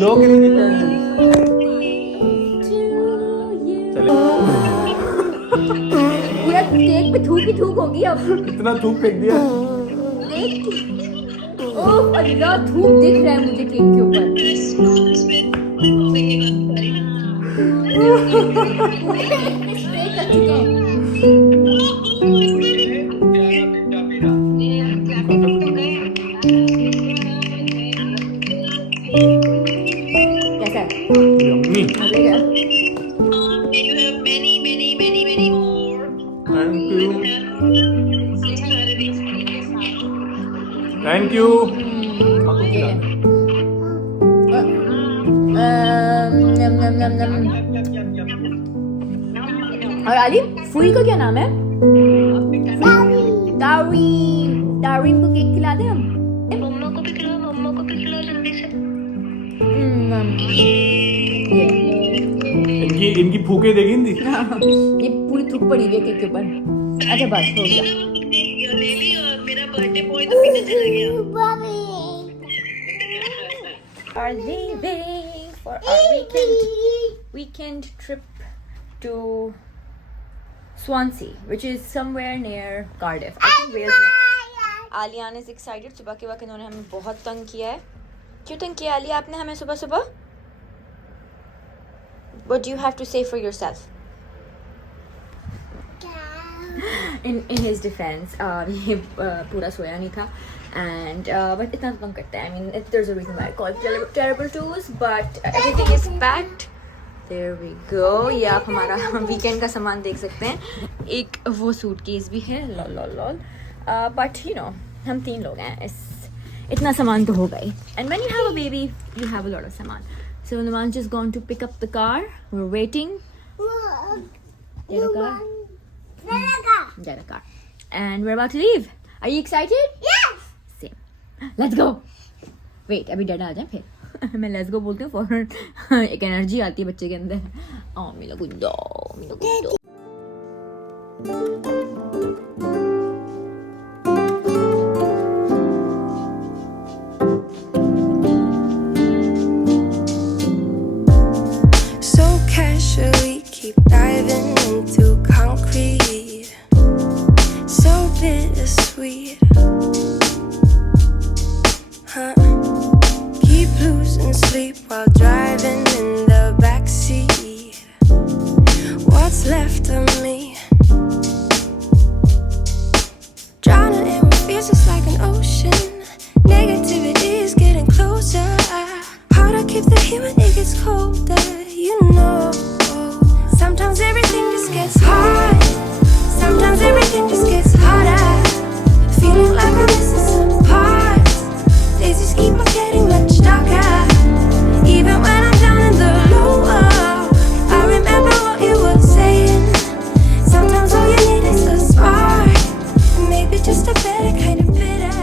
लोग पूरा केक पे थूक ही थूक होगी अब। इतना थूक फेंक दिया। ओह अल्लाह, थूक दिख रहा है मुझे केक के ऊपर। स्प्रे कर चुके हैं। कैसा है? यम्मी। मजे का? Thank you. नम नम नम नम। और आलिम, फूल का क्या नाम है? दारीम। दारीम को केक खिला दे हम। मम्मा को भी खिलाओ, मम्मा को भी खिलाओ जल्दी से। इनकी फूके देगी इनकी। ये पूरी थूक पड़ी हुई है केक के ऊपर। अच्छा बस हो गया। ले ली और मेरा बर्थडे बॉय तो पीछे चला गया। Are leaving for our weekend trip to Swansea, which is somewhere near Cardiff. I think Wales में. Aliyan is excited. सुबह के वक्त इन्होंने हमें बहुत तंग किया है. क्यों तंग किया आलिया आपने हमें सुबह सुबह? What do you have to say for yourself? In his defense, ये पूरा सोया नहीं था. And but इतना तंग करता है. I mean, there's a reason why I call it terrible twos, but everything is packed. There we go. ये आप हमारा वीकेंड का सामान देख सकते हैं. एक वो सूटकेस भी है. Lol lol lol. But you know, हम 3 लोग हैं. इतना सामान तो होगा ही. And when you have a baby, you have a lot of सामान. So Numan's just gone to pick up the car. We're waiting. Get a car. Get a car. And we're about to leave. Are you excited? Yes. Same. Let's go. Wait, अभी डैडा आ जाए फिर. मैं let's go बोलती हूँ फौरन एक energy आती है बच्चे के अंदर. मिलो गुंडो, मिलो गुंडो. So casually keep diving into concrete. So bittersweet. Huh? Keep losing sleep while driving in the backseat. What's left of me? Drowning in what feels just like an ocean. Negativity is getting closer. Hard to keep the heat when it gets colder. You know, sometimes everything just gets hard. Sometimes everything just gets harder. Feeling like I'm missing some parts. Days just keep on getting much darker. Even when I'm down in the lower, I remember what you were saying. Sometimes all you need is a spark, and maybe just a better kind of bitter.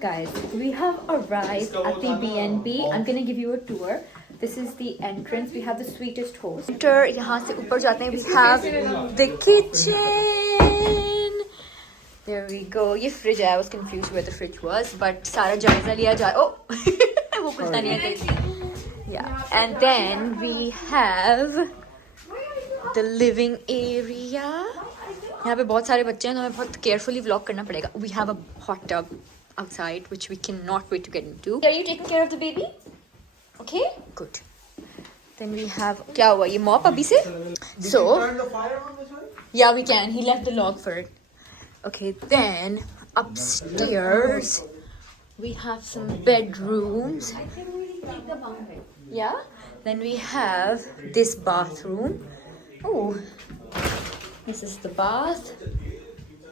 Guys, we have arrived at the B&B. I'm gonna give you a tour. This is the entrance. We have the sweetest host. Enter. यहाँ से ऊपर जाते हैं. We have the kitchen. There we go. ये fridge है. I was confused where the fridge was, but सारा जायजा लिया जा. Oh, वो खुलता नहीं है कहीं. Yeah. And then we have the living area. यहाँ पे बहुत सारे बच्चे हैं तो हमें बहुत carefully vlog करना पड़ेगा. We have a hot tub outside which we cannot wait to get into. Are you taking care of the baby? Okay, good. Then we have क्या हुआ ये mop अभी से? So yeah, we can. He left the log for it. Okay, then upstairs we have some bedrooms. Yeah. Then we have this bathroom. Oh, this is the bath.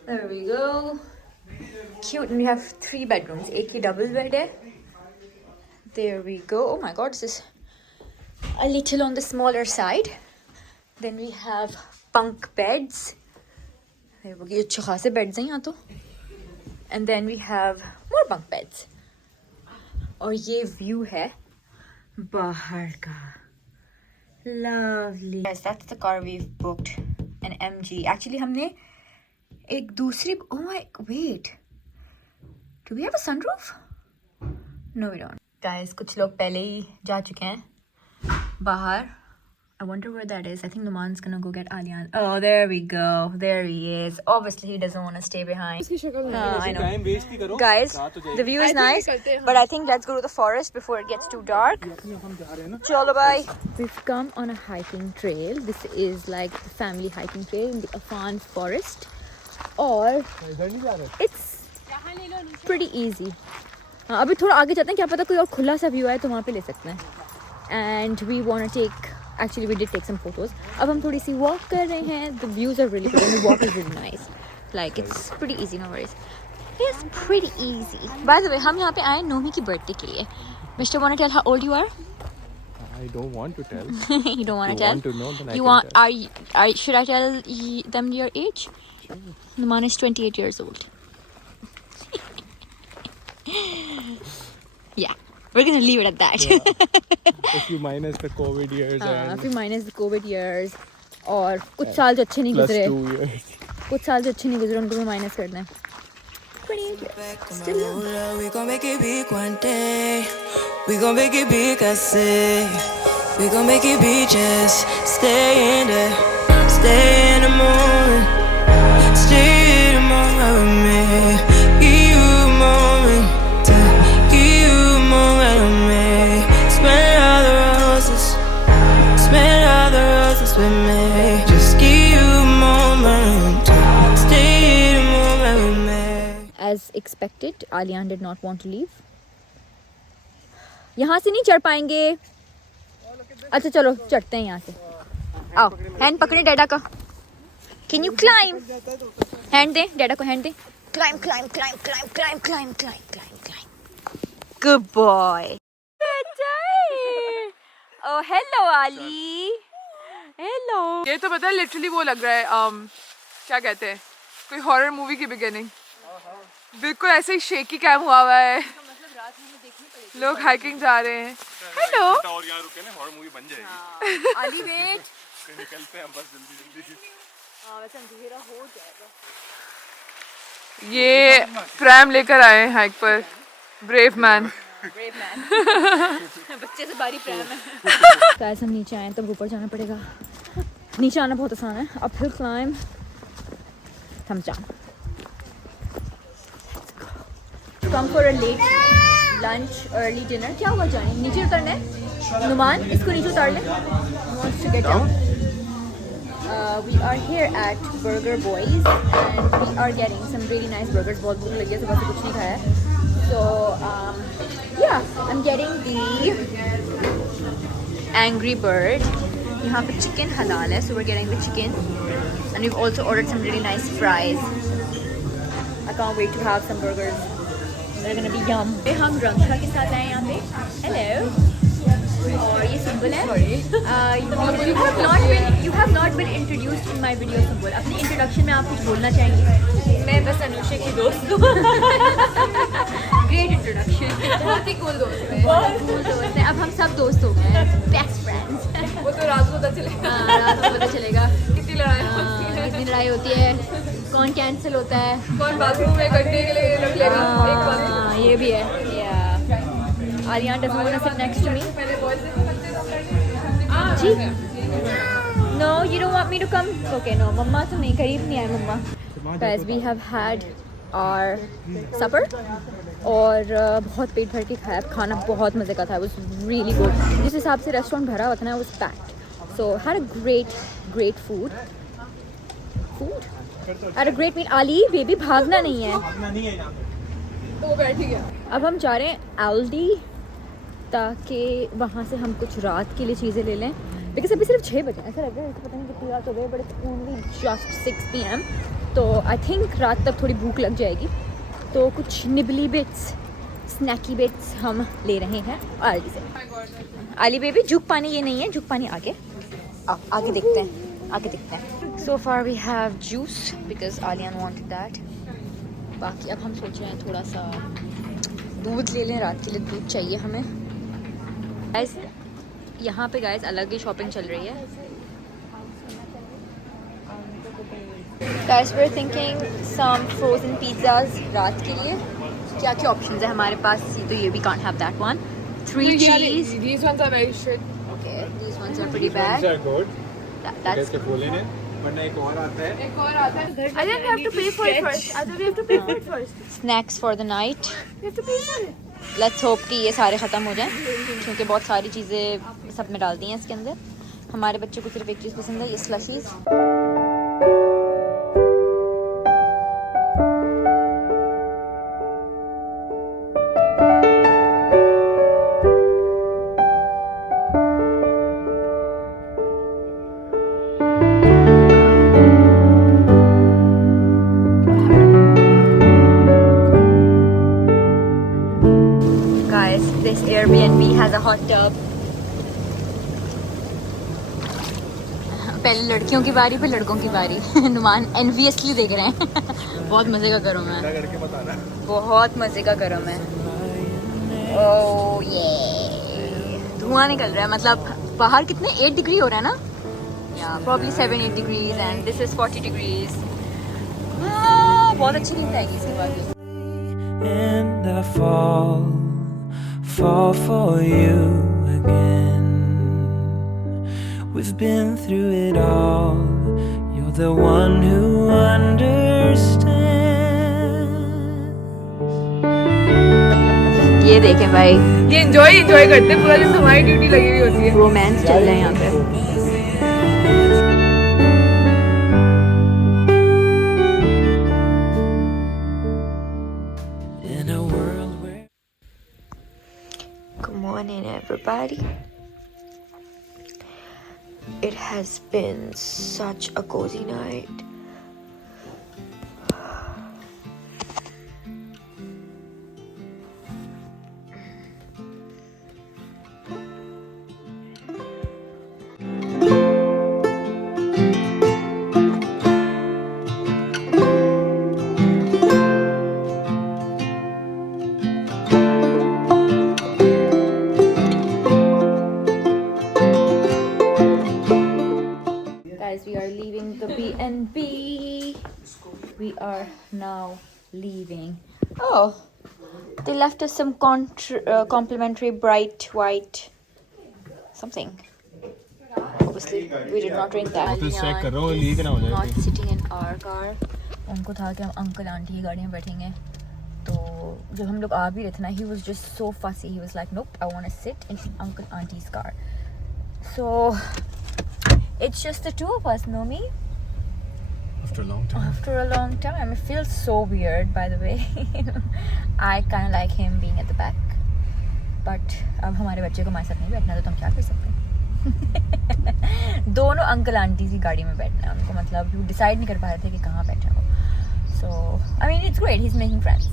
There we go. Cute. And we have 3 bedrooms. एक ही double bed है. There we go. Oh my god, this is a little on the smaller side. Then we have bunk beds. ये अच्छे खासे beds हैं यहाँ तो. And then we have more bunk beds. और ये व्यू है बाहर का. Lovely. Yes, that's the car we've booked. An MG. Actually हमने एक दूसरी. Oh my wait. Do we have a sunroof? No, we don't. Guys कुछ लोग पहले ही जा चुके हैं बाहर. I wonder where that is. I think Numan's gonna go get Alian. Oh, there we go. There he is. Obviously, he doesn't want to stay behind. I know. Guys, the view is nice, but I think let's go to the forest before it gets too dark. Chalo bye. We've come on a hiking trail. This is like the family hiking trail in the Afan forest. Or it's pretty easy. अभी थोड़ा आगे जाते हैं, क्या पता कोई और खुला सा व्यू है तो वहाँ पे ले सकते हैं. And we want to take, actually we did take some photos. अब हम थोड़ी सी walk कर रहे हैं. The views are really good and the walk is really nice. Like it's pretty easy, no worries. It's pretty easy. By the way, हम यहाँ पे आए नोमी की बर्थडे के लिए. Mr. want to tell how old you are? I don't want to tell. You don't want to tell? Want to know, then you want? Should I tell them your age? Numan is 28 years old. Yeah, we're gonna leave it at that. Yeah. If you minus the COVID years and if you minus the COVID years और कुछ साल जो अच्छे नहीं गुजरे, +2 years. कुछ साल जो अच्छे नहीं गुजरे उनको भी माइनस कर दें. Still young. We gon' make it big one day. We gon' make it big, I say. We gon' make it big, just stay in there. Stay in the moment. Stay in the moment with me. Give you a moment. Give you a moment with me. Smell all the roses. Smell all the roses with me. Just give you a moment. Stay in the moment with me. As expected, Alian did not want to leave. यहाँ से नहीं चढ़ पाएंगे. अच्छा चलो चढ़ते हैं यहाँ से. आओ, हैंड पकड़े डैडा का. Can you climb? हैंड दे डैडा को, हैंड दे. Climb, climb, climb, climb, climb, climb, climb, climb, climb. Good boy. Good day. Oh, hello Ali. Hello. ये तो पता है लिटरली वो लग रहा है क्या कहते हैं कोई हॉरर मूवी की बिगिनिंग. बिल्कुल ऐसे ही शेकी कैम हुआ है. लोग हाइकिंग जा रहे हैं. हेलो. और यहाँ रुके ना, हॉरर मूवी बन जाएगी. Ali wait. निकलते हैं बस जल्दी. वैसे अंधेरा हो जाएगा. ये प्रैम लेकर आए हैं हाइक पर. Brave man. बच्चे से बारी प्रैम है. गाइस हम नीचे आए तब ऊपर जाना पड़ेगा. नीचे आना बहुत आसान है. Uphill climb, thumbs down. Come for a late lunch, early dinner. क्या हुआ जाने? नीचे उतरना है. नुमान इसको नीचे उतार ले. Wants to get down. We are here at Burger Boys and we are getting some really nice burgers. बहुत भूख लगी है, सुबह से कुछ नहीं खाया है. So yeah, I'm getting the Angry Bird. यहाँ पे chicken halal है, so we're getting the chicken. And we've also ordered some really nice fries. I can't wait to have some burgers. They're gonna be yum. हम रंगशा के साथ आए यहाँ पे. Hello. और ये सुंबुल है. You have not been introduced in my video Sumbul. अपनी इंट्रोडक्शन में आप कुछ बोलना चाहेंगे? मैं बस अनुषा की दोस्त हूँ. Great introduction. बहुत ही cool दोस्त है. बहुत cool दोस्त है. अब हम सब दोस्त हो गए हैं. Best friends. वो तो रात को पता चलेगा. हाँ रात को पता चलेगा. कितनी लड़ाई होती है. कितनी लड़ाई होती है. कौन कैंसिल होता है. कौन बाथरूम में गड्ढे के लिए रख लेगा. हाँ ये भी है. Alian doesn't want to sit next to me. Ji. No, you don't want me to come? Okay, no. मम्मा तो नहीं, करीब नहीं आए मम्मा. Guys, we have had our supper और बहुत पेट भर के खाया. खाना बहुत मज़े का था. It was really good. जिस हिसाब से रेस्टोरेंट भरा हुआ था ना, was packed. So had a great food. Had a great meal. Ali, baby भागना नहीं है. तो बैठी गया. अब हम जा रहे हैं Aldi ताकि वहाँ से हम कुछ रात के लिए चीज़ें ले लें. बिकॉज अभी सिर्फ 6 बजे ऐसा लग रहा है. पता नहीं कितनी रात हो गई, but it's only just 6 PM. तो आई थिंक रात तक थोड़ी भूख लग जाएगी. तो कुछ निबली बिट्स, स्नैकी बिट्स हम ले रहे हैं आली से. आली बेबी जुग पानी ये नहीं है, जुग पानी आगे. आगे देखते हैं. So far we have juice because Aliyan wanted that. बाकी अब हम सोच रहे हैं थोड़ा सा दूध ले लें. रात के लिए दूध चाहिए हमें. गाइस यहाँ पे गाइस अलग ही शॉपिंग चल रही है. Guys we are thinking some frozen pizzas रात के लिए. क्या क्या ऑप्शंस है हमारे पास. तो ये we can't have that one. 3 cheese. These ones are very shit. Okay, these ones are pretty These ones bad. are good. That's कैसे बोले ने वरना एक और आता है एक और आता है. I didn't have to pay for it first. I we have to pay for it first. snacks for the night. We have to pay for it. Let's hope कि ये सारे ख़त्म हो जाएं क्योंकि बहुत सारी चीज़ें सब में डाल दी हैं इसके अंदर. हमारे बच्चों को सिर्फ एक चीज़ पसंद है, ये स्लशीज. Guys, this Airbnb has a hot tub. पहले लड़कियों की बारी, फिर लड़कों की बारी. नुमान एनवियसली देख रहे हैं. बहुत मजे का गर्म है. करके बताना. बहुत मजे का गर्म है. ओह ये धुआं निकल रहा है. मतलब बाहर कितने 8 डिग्री हो रहा है ना. या probably 7-8 degrees and this is 40 degrees. बहुत अच्छी नींद आएगी इसके बाद. And I fall for you again. We've been through it all. You're the one who understands. ये देखें भाई, ये enjoy करते हैं. पूरा दिन हमारी ड्यूटी लगी हुई होती है. रोमांस चल रहा है यहाँ पे. In a world where Good morning, everybody. It has been such a cozy night. Guys, we are leaving the B&B. We are now leaving. Oh, they left us some complimentary bright white something. Obviously, we did not drink that. तो check कर रहा हूँ leak ना हो जाए. Not sitting in our car. उनको था कि हम अंकल आंटी की गाड़ी में बैठेंगे. तो जब हम लोग आ भी रहे थे ना, he was just so fussy. He was like, nope, I want to sit in uncle auntie's car. So it's just the two of us, Nomi. After a long time. After a long time. It feels so weird, by the way. I kind of like him being at the back. But अब हमारे बच्चे को हमारे साथ नहीं बैठना, तो हम क्या कर सकते हैं. दोनों अंकल आंटी की गाड़ी में बैठना है उनको. मतलब वो डिसाइड नहीं कर पा रहे थे कि कहाँ बैठे वो. So I mean it's great. He's making friends.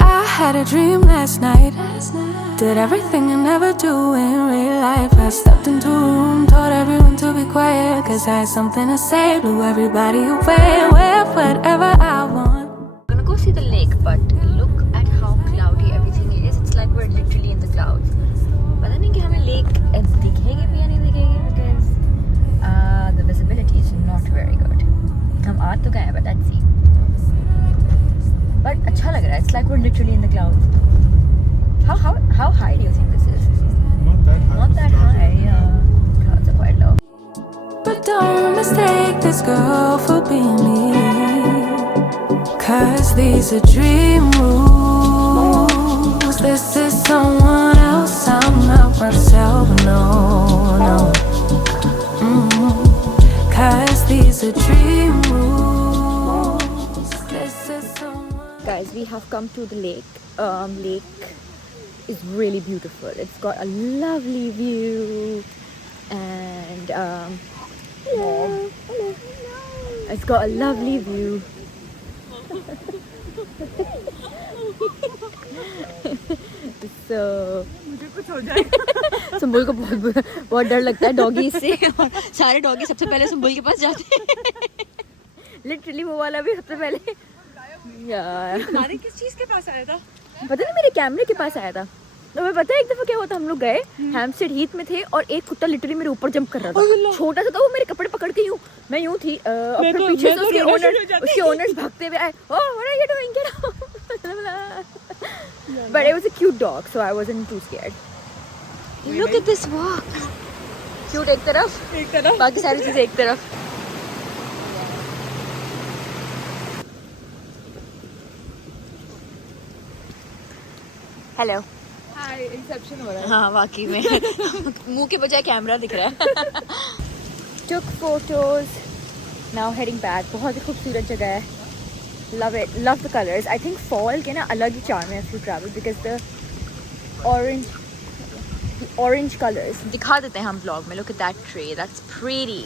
I had a dream last night. Did everything I never do in real life. I stepped into a room, told everyone to be quiet, cause I had something to say. Blew everybody away with whatever I want. We're gonna go see the lake, but look at how cloudy everything is. It's like we're literally in the clouds. पता नहीं कि हमें lake दिखेगी भी या नहीं दिखेगी, because the visibility is not very good. हम आ तो गए हैं, but let's see. But अच्छा लग रहा है. It's like we're literally in the clouds. How high do you think this is? Not that high. Not that high. Yeah, clouds are quite low. But don't mistake this girl for being me, cause these are dream rules. This is someone else, I'm not myself, no, no. Cause these are dream rules. This is someone. Guys, we have come to the lake. Lake is really beautiful. It's got a lovely view, and hello. It's got a lovely view. So Sumbul को बहुत डर लगता है doggy से. और सारे doggy सबसे पहले सुम्बुल के पास जाते हैं. लिटरली वो वाला भी सबसे पहले. यार तुम्हारे किस चीज के पास आया था? पता नहीं, मेरे कैमरे के पास आया था. तुम्हें पता है एक दफा क्या हुआ था, हम लोग गए हैम्पस्टेड हीथ में थे और एक कुत्ता लिटरली मेरे ऊपर जंप कर रहा था, छोटा सा था वो, मेरे कपड़े पकड़ के यूं, मैं यूं थी और फिर पीछे से उसके ओनर्स भागते हुए आए, oh what are you doing, get out, but it was a cute dog so I wasn't too scared. Look at this walk, cute एक तरफ बाकी सारी चीजें एक तरफ। हेलो, हाय, इंसेप्शन हो रहा है। हाँ वाकई में मुंह के बजाय कैमरा दिख रहा है। Took photos, now heading back. बहुत ही खूबसूरत जगह है, love it, love the colours. I think fall के ना अलग ही चार्म है if you travel, because the orange colours दिखा देते हैं हम ब्लॉग में। Look at that tree, that's pretty.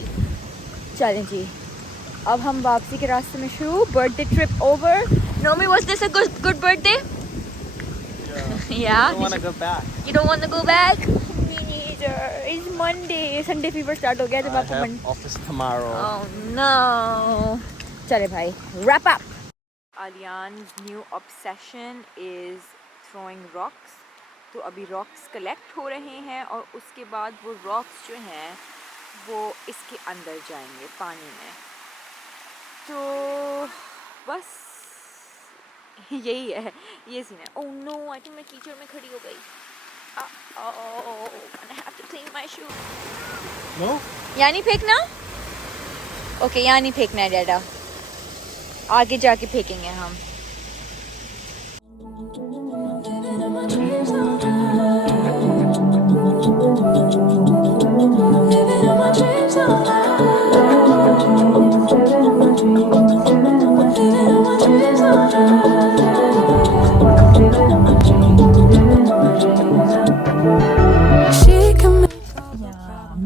चलें जी, अब हम वापसी के रास्ते में शुरू। Birthday trip over. Nomi, was this a good birthday? Yeah. I don't want to go back. You don't want to go back? Me neither. It's Monday. Sunday fever start हो गया जब I आपको have office tomorrow. Oh no. चले भाई, wrap up. Alian's new obsession is throwing rocks. तो अभी rocks collect हो रहे हैं और उसके बाद वो rocks जो हैं वो इसके अंदर जाएंगे पानी में। तो बस यही है, ये सीन है। ओह नो, आई थिंक मैं कीचड़ में खड़ी हो गई। I have to clean my shoe. No? यहाँ नहीं फेंकना? ओके, यहाँ नहीं फेंकना है डैडा, आगे जाके फेंकेंगे हम।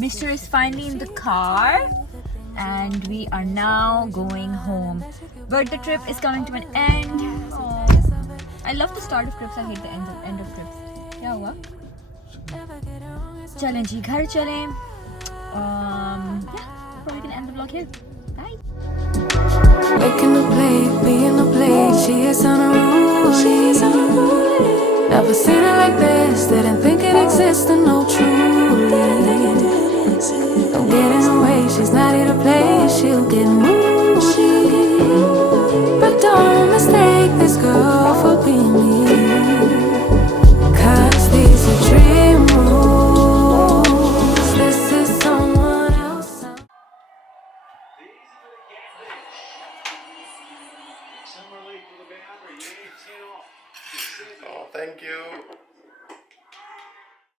Mr. is finally in the car and we are now going home. But the trip is coming to an end. I love the start of trips, I hate the end of trips. क्या हुआ? चलें जी, घर चलें. Yeah, probably can end the vlog here. Bye. Making the plate, being the plate, she is unruly. Never seen it like this, didn't think it existed, no truly. Don't get in the way, she's not here to play, she'll get moody. But don't mistake this girl for being me, 'cause these are dream rules. This is someone else. Oh, thank you.